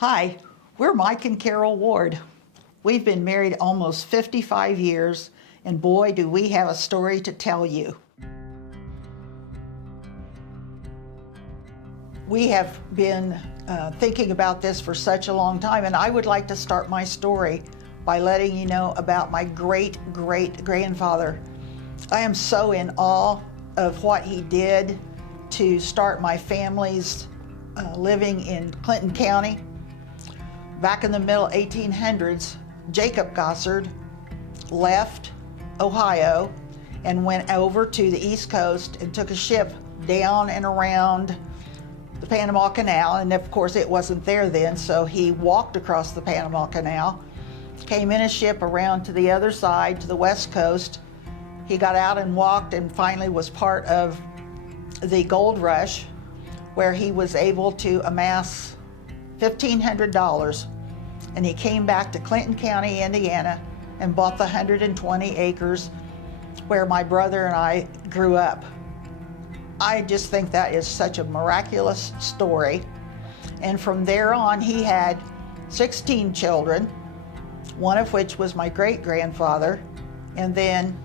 Hi, we're Mike and Carol Ward. We've been married almost 55 years, and boy, do we have a story to tell you. We have been thinking about this for such a long time, and I would like to start my story by letting you know about my great-great-grandfather. I am so in awe of what he did to start my family's living in Clinton County. Back in the middle 1800s, Jacob Gossard left Ohio and went over to the East Coast and took a ship down and around the Panama Canal, and of course it wasn't there then, so he walked across the Panama Canal, came in a ship around to the other side, to the West Coast. He got out and walked and finally was part of the gold rush, where he was able to amass $1,500, and he came back to Clinton County, Indiana, and bought the 120 acres where my brother and I grew up. I just think that is such a miraculous story. And from there on, he had 16 children, one of which was my great-grandfather, and then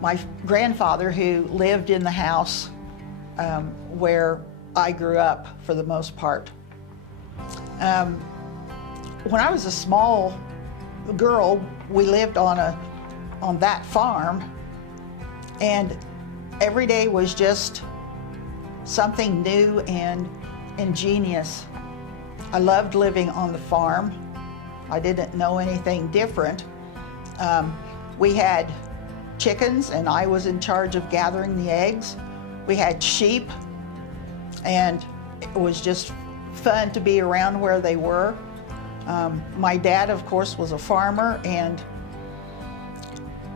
my grandfather, who lived in the house where I grew up for the most part. When I was a small girl, we lived on that farm, and every day was just something new and ingenious. I loved living on the farm. I didn't know anything different. We had chickens, and I was in charge of gathering the eggs. We had sheep, and it was just fun to be around where they were. My dad, of course, was a farmer, and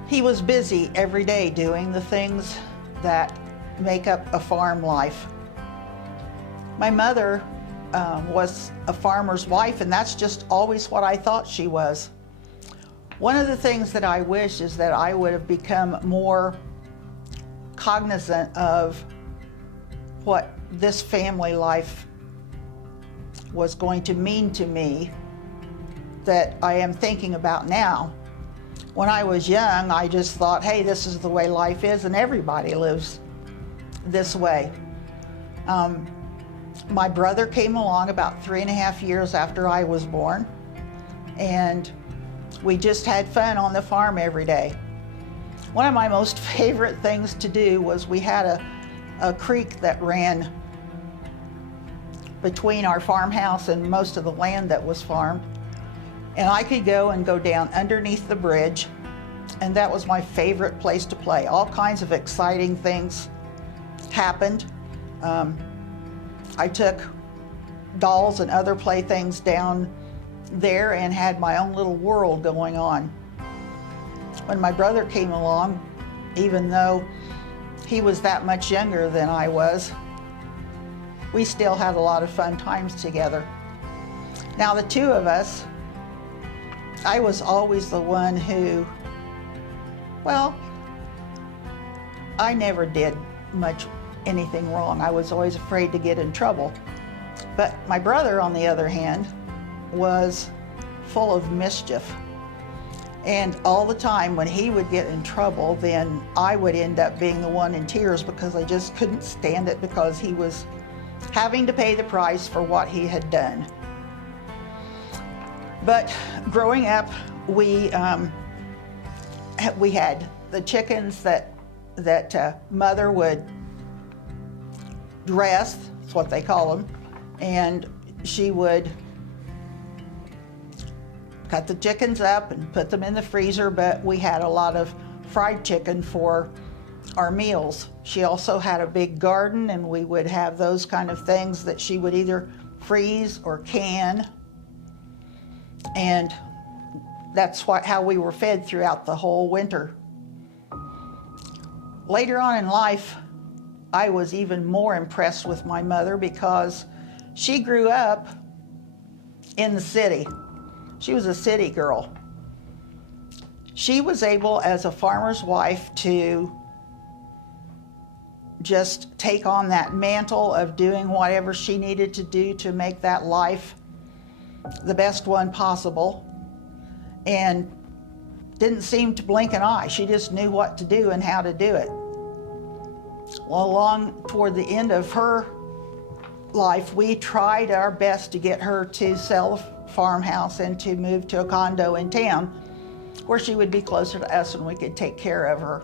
he was busy every day doing the things that make up a farm life. My mother was a farmer's wife, and that's just always what I thought she was. One of the things that I wish is that I would have become more cognizant of what this family life was going to mean to me that I am thinking about now. When I was young, I just thought, hey, this is the way life is, and everybody lives this way. My brother came along about 3.5 years after I was born, and we just had fun on the farm every day. One of my most favorite things to do was we had a creek that ran between our farmhouse and most of the land that was farmed, and I could go down underneath the bridge, and that was my favorite place to play. All kinds of exciting things happened. I took dolls and other playthings down there and had my own little world going on. When my brother came along, even though he was that much younger than I was, we still had a lot of fun times together. Now, the two of us, I was always the one who, well, I never did much anything wrong. I was always afraid to get in trouble. But my brother, on the other hand, was full of mischief. And all the time when he would get in trouble, then I would end up being the one in tears because I just couldn't stand it, because he was having to pay the price for what he had done. But growing up, we had the chickens that mother would dress, that's what they call them, and she would cut the chickens up and put them in the freezer, but we had a lot of fried chicken for our meals. She also had a big garden, and we would have those kind of things that she would either freeze or can, and that's how we were fed throughout the whole winter. Later on in life, I was even more impressed with my mother because she grew up in the city. She was a city girl. She was able, as a farmer's wife, to just take on that mantle of doing whatever she needed to do to make that life the best one possible, and didn't seem to blink an eye. She just knew what to do and how to do it. Well, along toward the end of her life, we tried our best to get her to sell the farmhouse and to move to a condo in town where she would be closer to us and we could take care of her.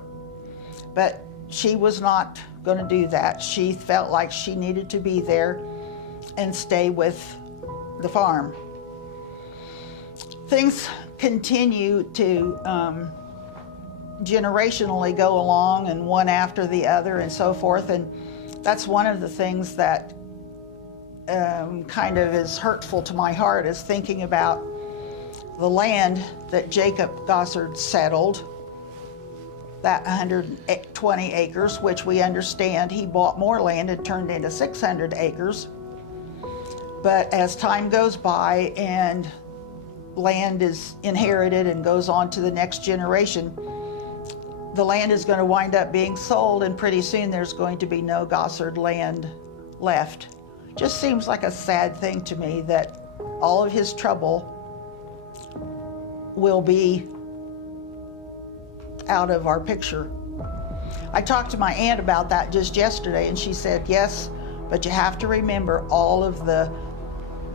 But she was not going to do that. She felt like she needed to be there and stay with the farm. Things continue to generationally go along, and one after the other and so forth, and that's one of the things that kind of is hurtful to my heart, is thinking about the land that Jacob Gossard settled, that 120 acres, which we understand he bought more land and turned into 600 acres. But as time goes by and land is inherited and goes on to the next generation, the land is going to wind up being sold, and pretty soon there's going to be no Gossard land left. Just seems like a sad thing to me that all of his trouble will be out of our picture. I talked to my aunt about that just yesterday, and she said, yes, but you have to remember all of the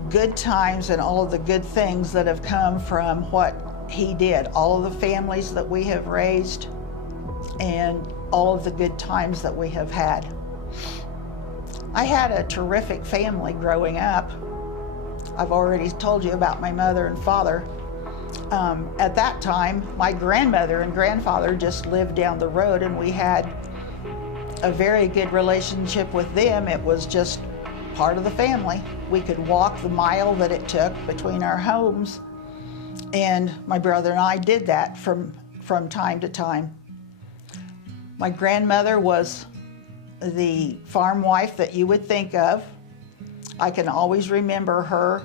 good times and all of the good things that have come from what he did, all of the families that we have raised, and all of the good times that we have had. I had a terrific family growing up. I've already told you about my mother and father. At that time, my grandmother and grandfather just lived down the road, and we had a very good relationship with them. It was just part of the family. We could walk the mile that it took between our homes, and my brother and I did that from time to time. My grandmother was the farm wife that you would think of. I can always remember her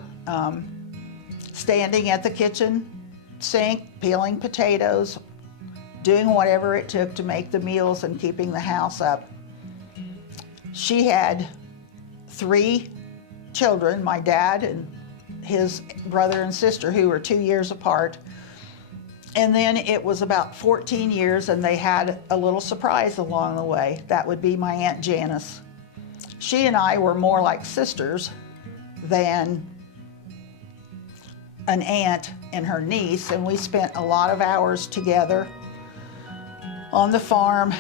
standing at the kitchen sink, peeling potatoes, doing whatever it took to make the meals and keeping the house up. She had 3 children, my dad and his brother and sister, who were 2 years apart. And then it was about 14 years, and they had a little surprise along the way. That would be my Aunt Janice. She and I were more like sisters than an aunt and her niece, and we spent a lot of hours together on the farm,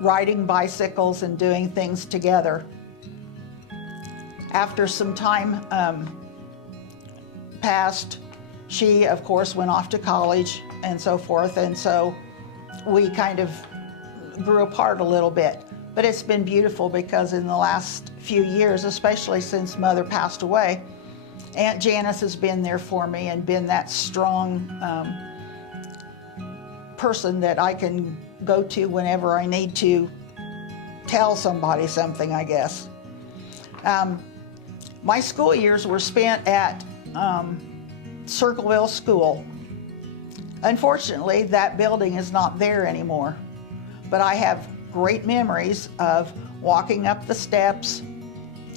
riding bicycles and doing things together. After some time passed, she, of course, went off to college and so forth, and so we kind of grew apart a little bit. But it's been beautiful because in the last few years, especially since Mother passed away, Aunt Janice has been there for me and been that strong person that I can go to whenever I need to tell somebody something, I guess. My school years were spent at Circleville School. Unfortunately, that building is not there anymore, but I have great memories of walking up the steps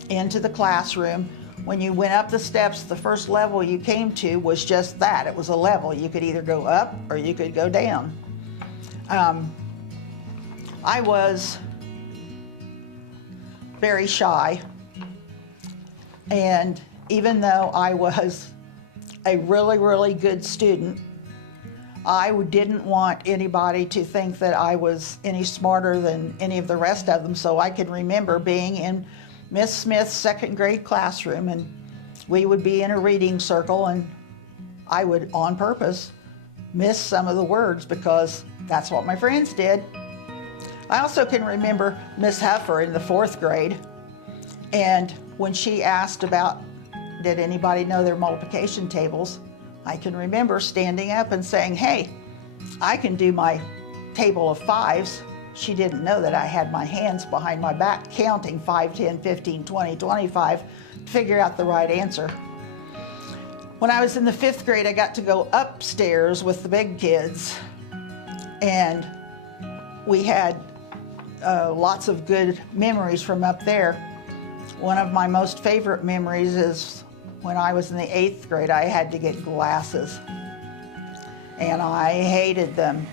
into the classroom. When you went up the steps, the first level you came to was just that. It was a level. You could either go up or you could go down. I was very shy, and even though I was a really, really good student, I didn't want anybody to think that I was any smarter than any of the rest of them. So I can remember being in Miss Smith's second grade classroom, and we would be in a reading circle, and I would, on purpose, miss some of the words because that's what my friends did. I also can remember Miss Huffer in the 4th grade, and when she asked about, did anybody know their multiplication tables, I can remember standing up and saying, hey, I can do my table of 5s. She didn't know that I had my hands behind my back counting 5, 10, 15, 20, 25 to figure out the right answer. When I was in the 5th grade, I got to go upstairs with the big kids, and we had lots of good memories from up there. One of my most favorite memories is when I was in the 8th grade, I had to get glasses. And I hated them.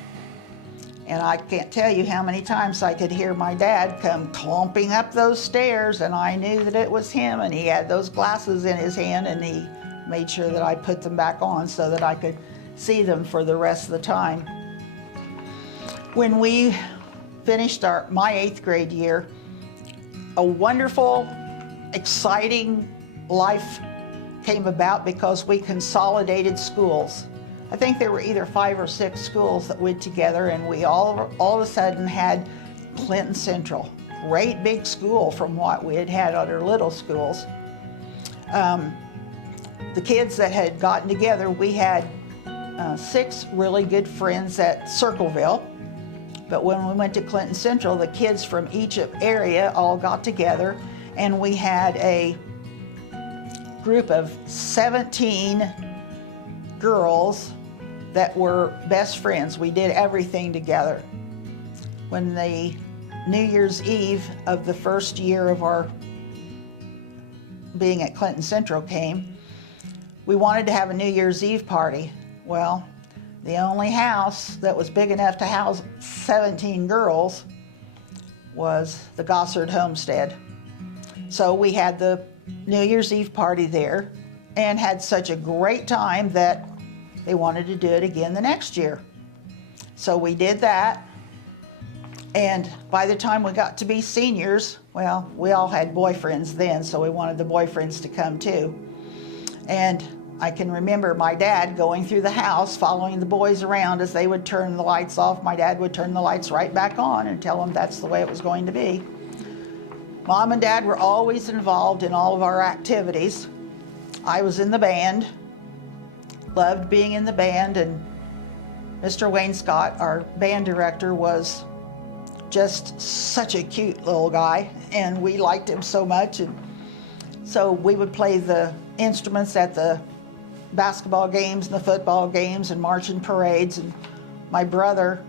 And I can't tell you how many times I could hear my dad come clumping up those stairs, and I knew that it was him, and he had those glasses in his hand, and he made sure that I put them back on so that I could see them for the rest of the time. When we finished my 8th grade year, a wonderful, exciting life came about because we consolidated schools. I think there were either 5 or 6 schools that went together, and we all of a sudden had Clinton Central. Great big school from what we had had other little schools. The kids that had gotten together, we had 6 really good friends at Circleville. But when we went to Clinton Central, the kids from each area all got together, and we had a group of 17 girls that were best friends. We did everything together. When the New Year's Eve of the first year of our being at Clinton Central came, we wanted to have a New Year's Eve party. Well, the only house that was big enough to house 17 girls was the Gossard homestead. So we had the New Year's Eve party there and had such a great time that they wanted to do it again the next year. So we did that, and by the time we got to be seniors, well, we all had boyfriends then, so we wanted the boyfriends to come too. And I can remember my dad going through the house, following the boys around as they would turn the lights off. My dad would turn the lights right back on and tell them that's the way it was going to be. Mom and Dad were always involved in all of our activities. I was in the band, loved being in the band, and Mr. Wayne Scott, our band director, was just such a cute little guy, and we liked him so much. And so we would play the instruments at the basketball games and the football games and marching parades. And my brother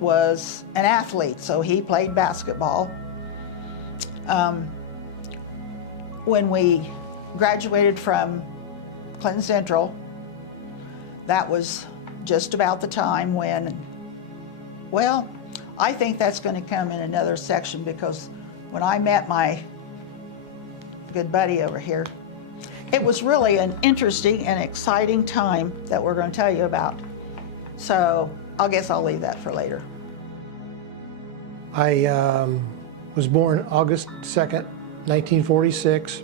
was an athlete, so he played basketball. When we graduated from Clinton Central, that was just about the time when, well, I think that's going to come in another section, because when I met my good buddy over here, it was really an interesting and exciting time that we're going to tell you about. So I guess I'll leave that for later. I was born August 2nd, 1946,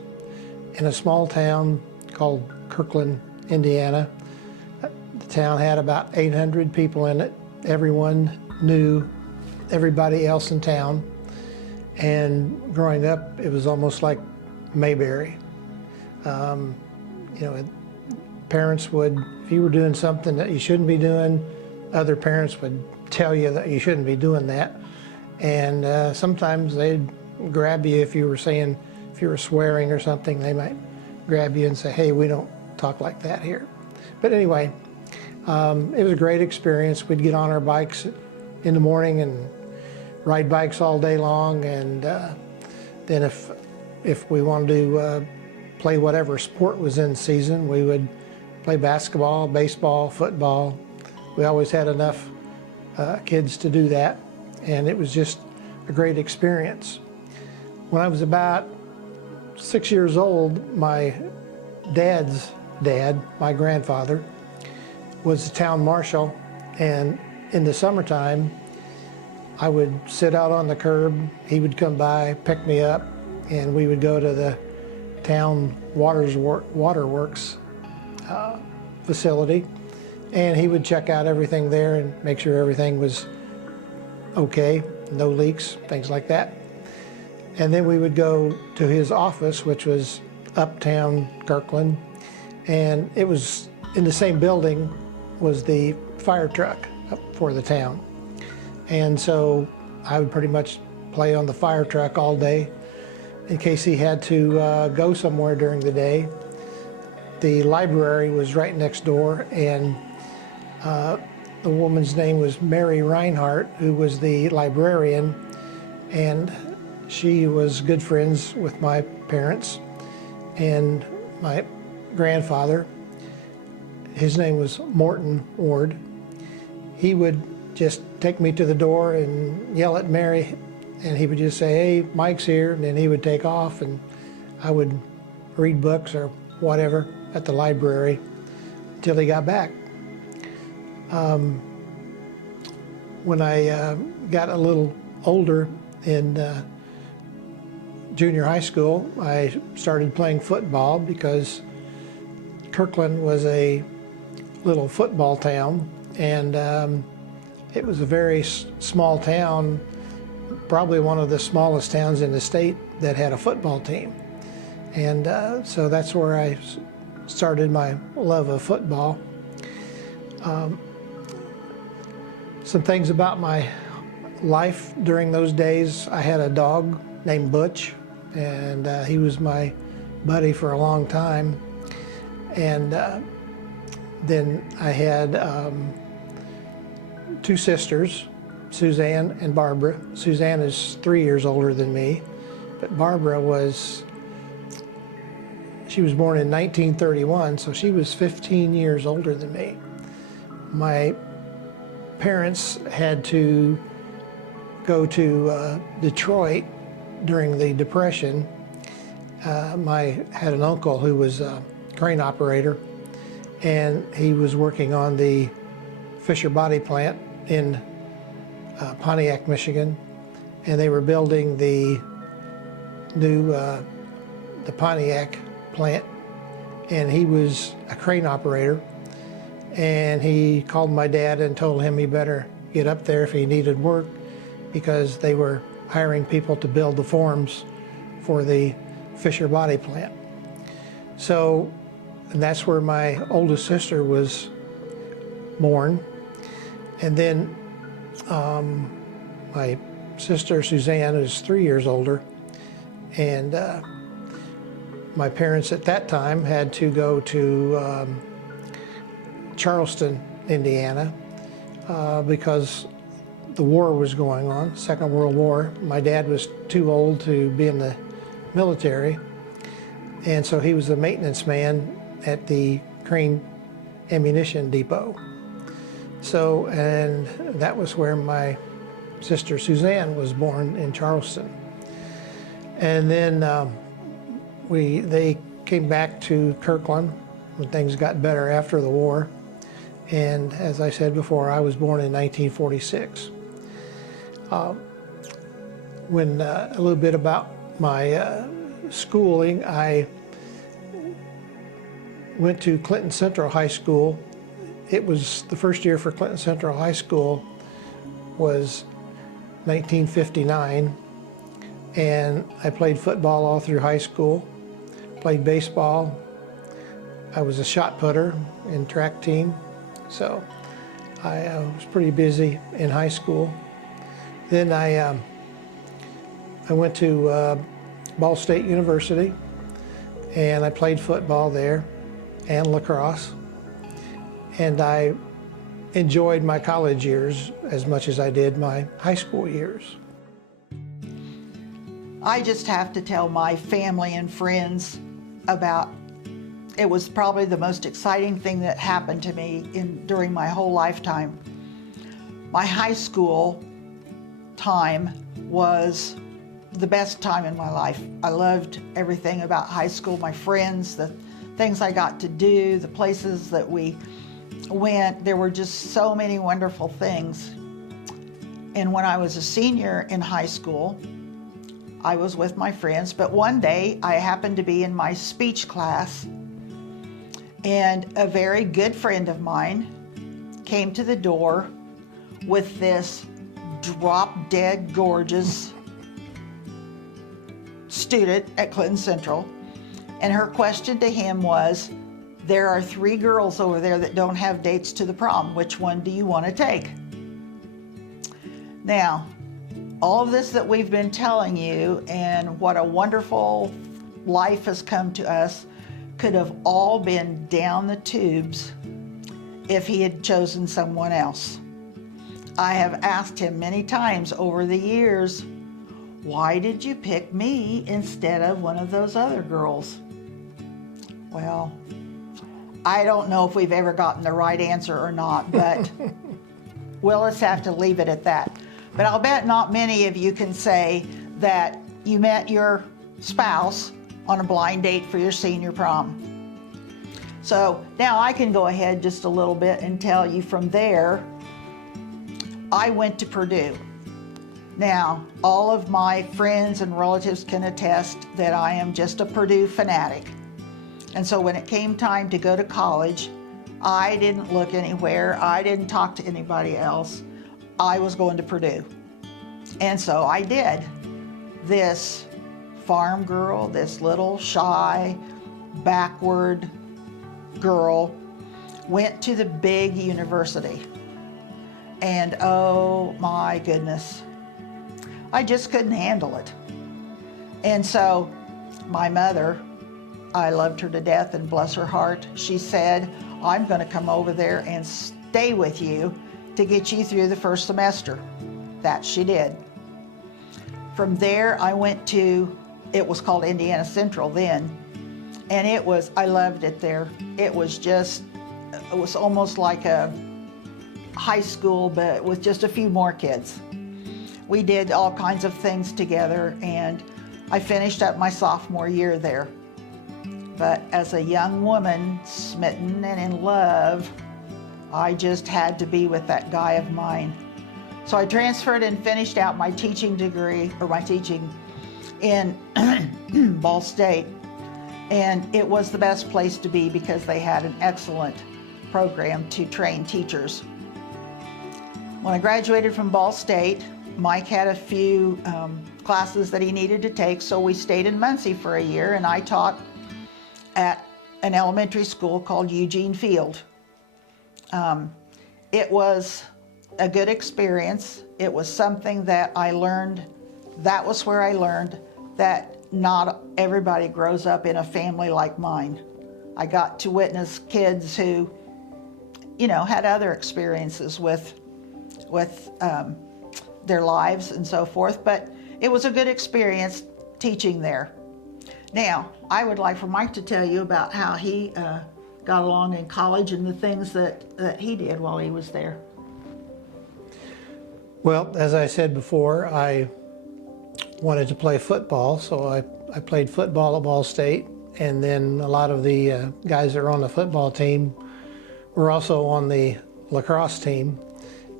in a small town called Kirkland, Indiana. The town had about 800 people in it. Everyone knew everybody else in town. And growing up, it was almost like Mayberry. You know, parents would, if you were doing something that you shouldn't be doing, other parents would tell you that you shouldn't be doing that. And sometimes they'd grab you if you were swearing or something. They might grab you and say, hey, we don't talk like that here. But anyway, it was a great experience. We'd get on our bikes in the morning and ride bikes all day long. And then if we wanted to play whatever sport was in season, we would play basketball, baseball, football. We always had enough kids to do that, and it was just a great experience. When I was about 6 years old, my dad's dad, my grandfather, was the town marshal, and in the summertime, I would sit out on the curb, he would come by, pick me up, and we would go to the town waterworks facility, and he would check out everything there and make sure everything was okay, no leaks, things like that. And then we would go to his office, which was uptown Kirkland, and it was in the same building was the fire truck for the town. And so I would pretty much play on the fire truck all day in case he had to go somewhere during the day. The library was right next door, and the woman's name was Mary Reinhardt, who was the librarian, and she was good friends with my parents. And my grandfather, his name was Morton Ward. He would just take me to the door and yell at Mary, and he would just say, "Hey, Mike's here," and then he would take off, and I would read books or whatever at the library until he got back. When I got a little older in junior high school, I started playing football because Kirkland was a little football town, and it was a very small town, probably one of the smallest towns in the state that had a football team. And so that's where I started my love of football. Some things about my life during those days: I had a dog named Butch, and he was my buddy for a long time. And then I had two sisters, Suzanne and Barbara. Suzanne is 3 years older than me, but Barbara she was born in 1931, so she was 15 years older than me. My parents had to go to Detroit during the Depression. I had an uncle who was a crane operator, and he was working on the Fisher Body plant in Pontiac, Michigan, and they were building the new the Pontiac plant, and he was a crane operator, and he called my dad and told him he better get up there if he needed work, because they were hiring people to build the forms for the Fisher Body plant. So, and that's where my oldest sister was born. And then my sister Suzanne is 3 years older, and my parents at that time had to go to Charleston, Indiana, because the war was going on, Second World War. My dad was too old to be in the military, and so he was the maintenance man at the Crane Ammunition Depot. So, and that was where my sister Suzanne was born, in Charleston. And then they came back to Kirkland when things got better after the war. And as I said before, I was born in 1946. A little bit about my schooling: I went to Clinton Central High School. It was the first year for Clinton Central High School was 1959, and I played football all through high school, played baseball. I was a shot putter in track team, so I was pretty busy in high school. Then I went to Ball State University, and I played football there and lacrosse. And I enjoyed my college years as much as I did my high school years. I just have to tell my family and friends about, it was probably the most exciting thing that happened to me during my whole lifetime. My high school time was the best time in my life. I loved everything about high school, my friends, the things I got to do, the places that we went. There were just so many wonderful things. And when I was a senior in high school, I was with my friends, but one day I happened to be in my speech class, and a very good friend of mine came to the door with this drop-dead gorgeous student at Clinton Central, and her question to him was, "There are 3 girls over there that don't have dates to the prom. Which one do you want to take?" Now, all of this that we've been telling you and what a wonderful life has come to us could have all been down the tubes if he had chosen someone else. I have asked him many times over the years, "Why did you pick me instead of one of those other girls?" Well, I don't know if we've ever gotten the right answer or not, but we'll just have to leave it at that. But I'll bet not many of you can say that you met your spouse on a blind date for your senior prom. So now I can go ahead just a little bit and tell you from there, I went to Purdue. Now, all of my friends and relatives can attest that I am just a Purdue fanatic. And so when it came time to go to college, I didn't look anywhere. I didn't talk to anybody else. I was going to Purdue. And so I did. This farm girl, this little shy, backward girl, went to the big university. And oh my goodness, I just couldn't handle it. And so my mother, I loved her to death, and bless her heart, she said, I'm going to come over there and stay with you to get you through the first semester. That she did. From there, I went to, it was called Indiana Central then, and I loved it there. It was almost like a high school, but with just a few more kids. We did all kinds of things together, and I finished up my sophomore year there. But as a young woman, smitten and in love, I just had to be with that guy of mine. So I transferred and finished out my teaching degree, or my teaching in Ball State. And it was the best place to be because they had an excellent program to train teachers. When I graduated from Ball State, Mike had a few classes that he needed to take, so we stayed in Muncie for a year, and I taught at an elementary school called Eugene Field. It was a good experience. It was something that I learned, that was where I learned that not everybody grows up in a family like mine. I got to witness kids who, had other experiences with their lives and so forth, but it was a good experience teaching there. Now, I would like for Mike to tell you about how he got along in college and the things that he did while he was there. Well, as I said before, I wanted to play football, so I played football at Ball State, and then a lot of the guys that were on the football team were also on the lacrosse team,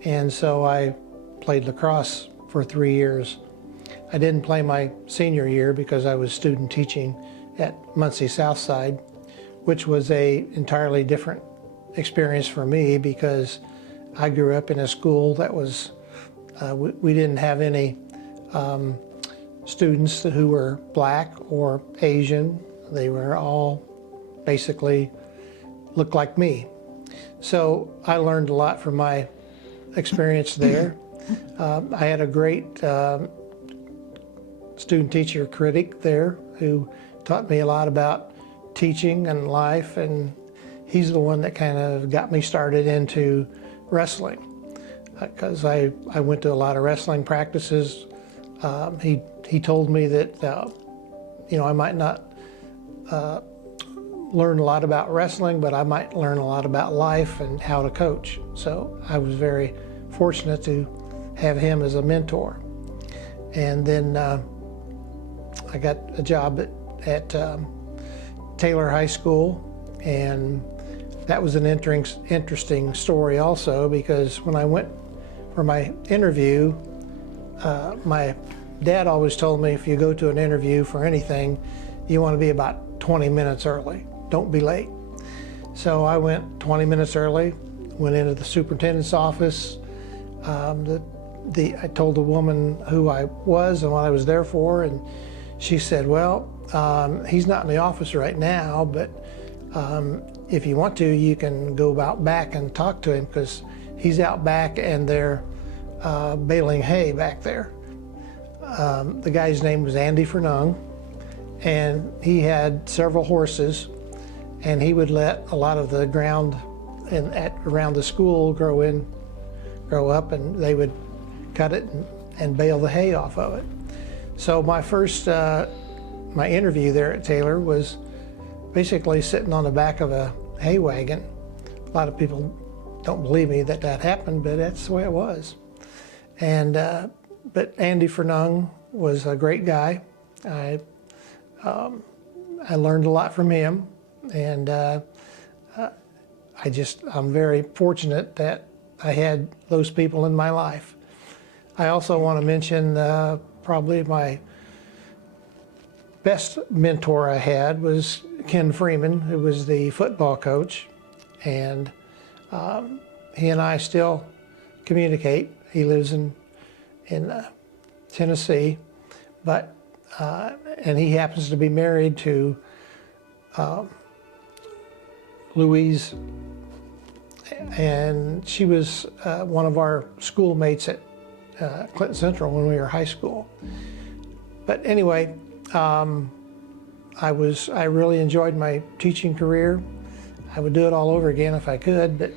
and so I played lacrosse for 3 years. I didn't play my senior year because I was student teaching at Muncie Southside, which was an entirely different experience for me because I grew up in a school that was, we didn't have any students who were black or Asian. They were all basically looked like me. So I learned a lot from my experience there. I had a great student teacher critic there who taught me a lot about teaching and life, and he's the one that kind of got me started into wrestling because I went to a lot of wrestling practices. He told me that I might not learn a lot about wrestling, but I might learn a lot about life and how to coach. So I was very fortunate to have him as a mentor. And then I got a job at Taylor High School, and that was an interesting story also because when I went for my interview, my dad always told me if you go to an interview for anything, you want to be about 20 minutes early. Don't be late. So I went 20 minutes early, went into the superintendent's office. I told the woman who I was and what I was there for, and she said, well, he's not in the office right now, but if you want to, you can go out back and talk to him because he's out back and they're baling hay back there. The guy's name was Andy Fernung, and he had several horses, and he would let a lot of the ground around the school grow up, and they would cut it and bale the hay off of it. So my interview there at Taylor was basically sitting on the back of a hay wagon. A lot of people don't believe me that that happened, but that's the way it was. And but Andy Fernung was a great guy. I learned a lot from him, and I'm very fortunate that I had those people in my life. I also want to mention probably my best mentor I had was Ken Freeman, who was the football coach, and he and I still communicate. He lives in Tennessee, but and he happens to be married to Louise, and she was one of our schoolmates at Clinton Central when we were high school. But anyway, I really enjoyed my teaching career. I would do it all over again if I could, but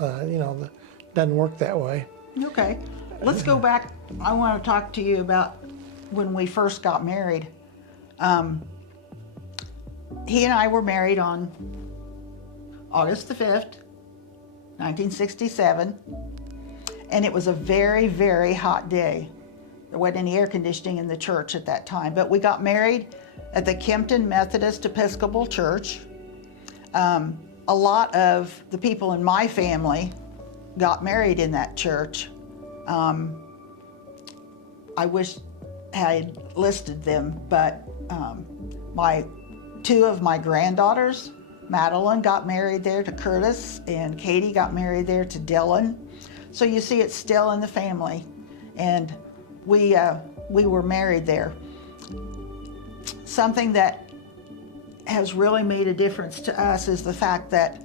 it doesn't work that way. Okay, let's go back. I want to talk to you about when we first got married. He and I were married on August the 5th, 1967, and it was a very, very hot day. There wasn't any air conditioning in the church at that time, but we got married at the Kempton Methodist Episcopal Church. A lot of the people in my family got married in that church. I wish I had listed them, but two of my granddaughters, Madeline got married there to Curtis, and Katie got married there to Dylan. So you see, it's still in the family, and we were married there. Something that has really made a difference to us is the fact that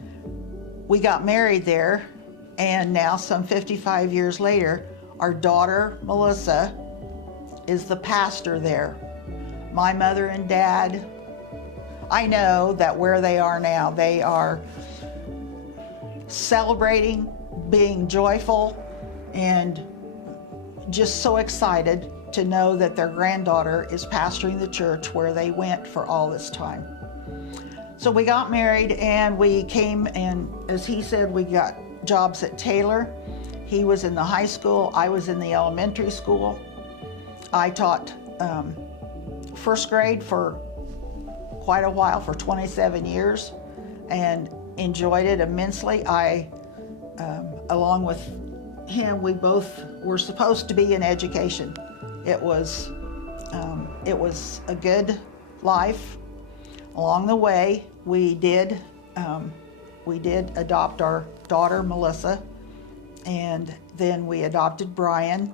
we got married there, and now some 55 years later, our daughter, Melissa, is the pastor there. My mother and dad, I know that where they are now, they are celebrating, being joyful, and just so excited to know that their granddaughter is pastoring the church where they went for all this time. So we got married, and we came, and as he said, we got jobs at Taylor. He was in the high school, I was in the elementary school. I taught first grade for quite a while, for 27 years, and enjoyed it immensely. Along with him, we both were supposed to be in education. It was a good life. Along the way, we did adopt our daughter, Melissa, and then we adopted Brian,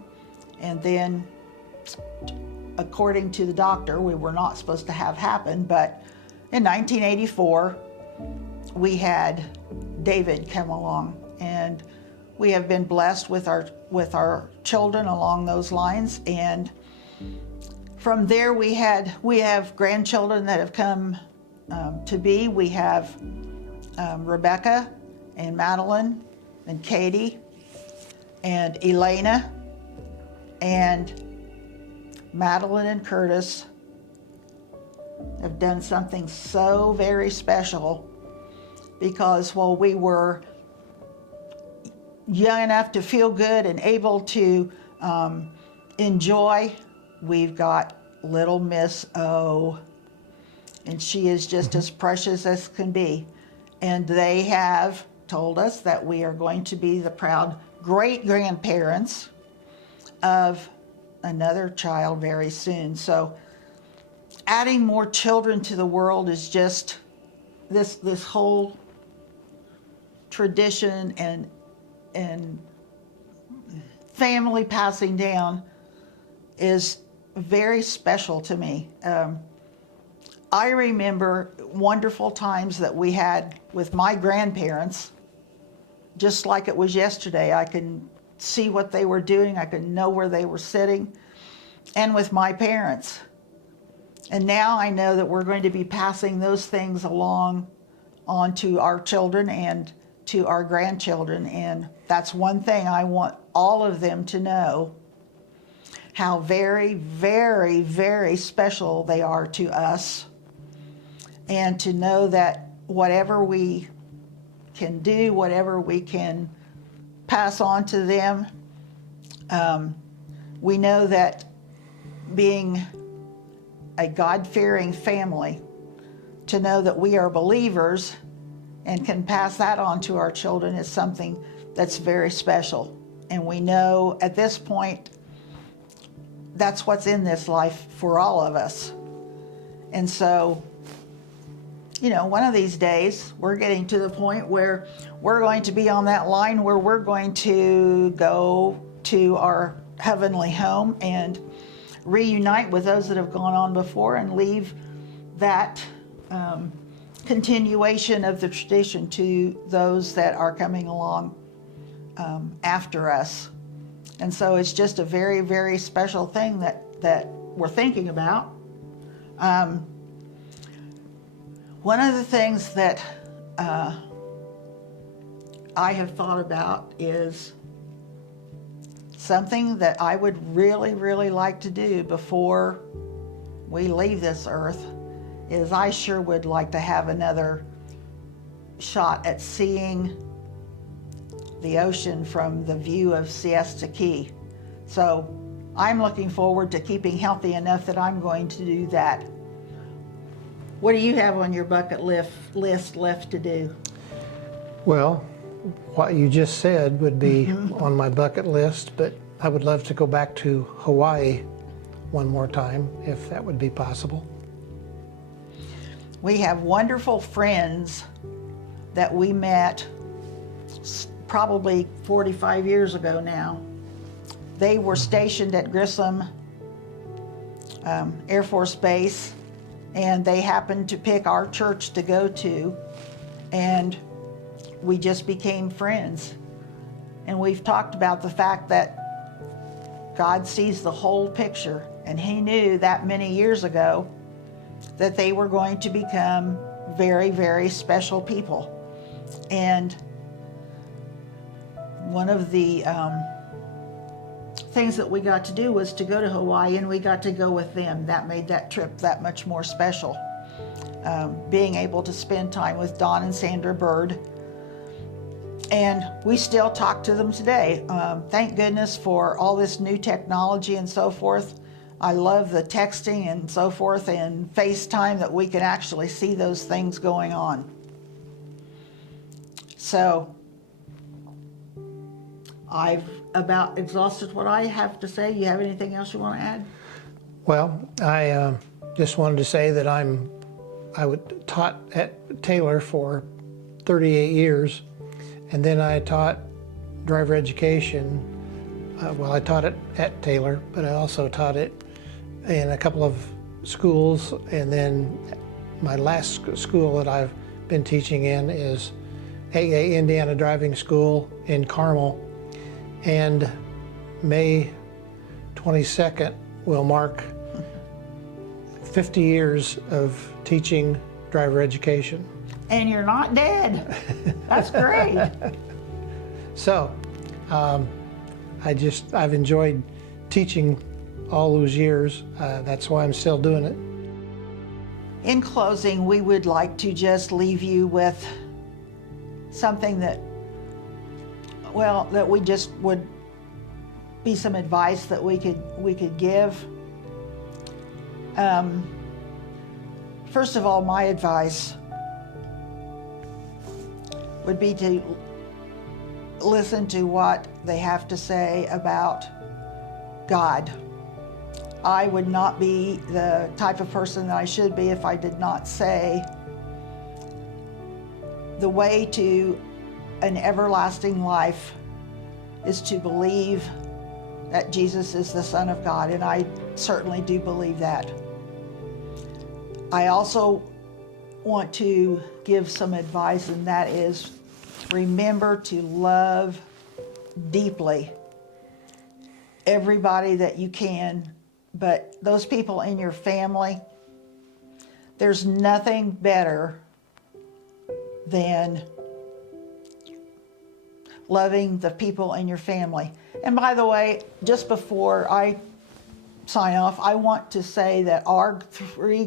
and then, according to the doctor, we were not supposed to have happen, but in 1984, we had David come along, and we have been blessed with our children along those lines. And from there, we have grandchildren that have come to be. We have Rebecca and Madeline and Katie and Elena, and Madeline and Curtis have done something so very special, because while we were young enough to feel good and able to enjoy, we've got little Miss O, and she is just as precious as can be. And they have told us that we are going to be the proud great-grandparents of another child very soon. So adding more children to the world is just this whole tradition and family passing down is very special to me. I remember wonderful times that we had with my grandparents, just like it was yesterday. I can see what they were doing. I could know where they were sitting, and with my parents. And now I know that we're going to be passing those things along on to our children and to our grandchildren. And that's one thing I want all of them to know, how very, very, very special they are to us. And to know that whatever we can do, whatever we can pass on to them. We know that being a God-fearing family, to know that we are believers and can pass that on to our children is something that's very special. And we know at this point, that's what's in this life for all of us. And so, you know, one of these days, we're getting to the point where we're going to be on that line where we're going to go to our heavenly home and reunite with those that have gone on before and leave that continuation of the tradition to those that are coming along after us. And so it's just a very, very special thing that we're thinking about. One of the things that I have thought about is something that I would really, really like to do before we leave this earth is I sure would like to have another shot at seeing the ocean from the view of Siesta Key. So I'm looking forward to keeping healthy enough that I'm going to do that. What do you have on your bucket list left to do? Well, what you just said would be on my bucket list, but I would love to go back to Hawaii one more time, if that would be possible. We have wonderful friends that we met probably 45 years ago now. They were stationed at Grissom Air Force Base, and they happened to pick our church to go to, and we just became friends. And we've talked about the fact that God sees the whole picture, and He knew that many years ago that they were going to become very, very special people. And one of the things that we got to do was to go to Hawaii, and we got to go with them. That made that trip that much more special. Being able to spend time with Don and Sandra Bird. And we still talk to them today. Thank goodness for all this new technology and so forth. I love the texting and so forth and FaceTime that we can actually see those things going on. So I've about exhausted what I have to say. You have anything else you want to add? Well, I just wanted to say that I taught at Taylor for 38 years, and then I taught driver education. Well, I taught it at Taylor, but I also taught it in a couple of schools, and then my last school that I've been teaching in is AA Indiana Driving School in Carmel, and May 22nd will mark 50 years of teaching driver education. And you're not dead. That's great. So, I've enjoyed teaching all those years. That's why I'm still doing it. In closing, we would like to just leave you with something that, well, that we just would be some advice that we could give. First of all, my advice would be to listen to what they have to say about God. I would not be the type of person that I should be if I did not say the way to an everlasting life is to believe that Jesus is the Son of God, and I certainly do believe that. I also want to give some advice, and that is remember to love deeply everybody that you can, but those people in your family, there's nothing better than loving the people in your family. And by the way, just before I sign off, I want to say that our three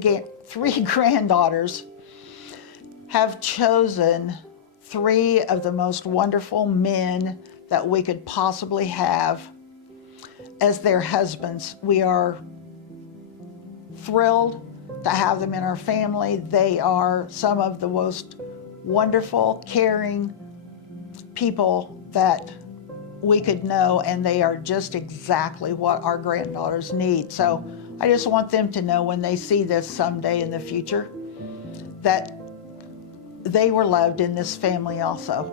granddaughters have chosen three of the most wonderful men that we could possibly have as their husbands. We are thrilled to have them in our family. They are some of the most wonderful, caring people that we could know, and they are just exactly what our granddaughters need. So I just want them to know when they see this someday in the future that they were loved in this family also.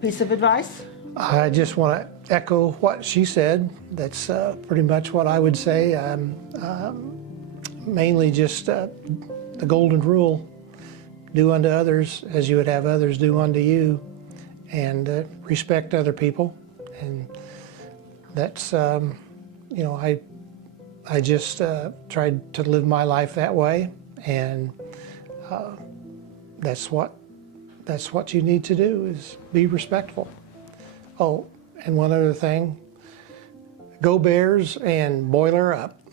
Piece of advice? I just want to echo what she said. That's pretty much what I would say. Mainly just the golden rule: do unto others as you would have others do unto you, and respect other people. And that's, you know, I just tried to live my life that way, and that's what you need to do, is be respectful. Oh, and one other thing, go Bears and boiler up.